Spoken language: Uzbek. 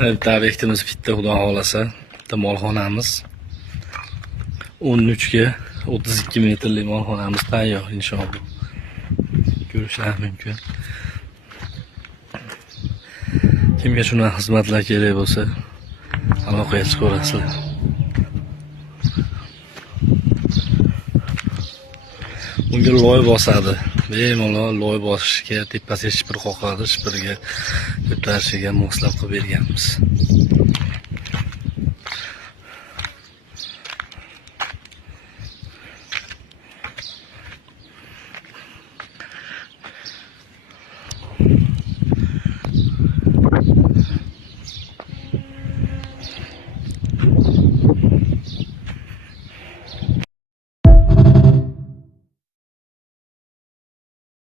Evet, obyektimiz bitta, xudo xolasa. Bitta molxonamiz. 13 ga 32 metrli molxonamiz tayyor inshaalloh. Ko'rishingiz mumkin. Kimga shunaqa xizmatlar kerak bo'lsa, aloqaga chiqaverasizlar. Bunga loy bosadi. Bemalol loy bosishga, tepasiga shipir qoqadi, shipirga ko'tarishiga moslab qilib berganmiz.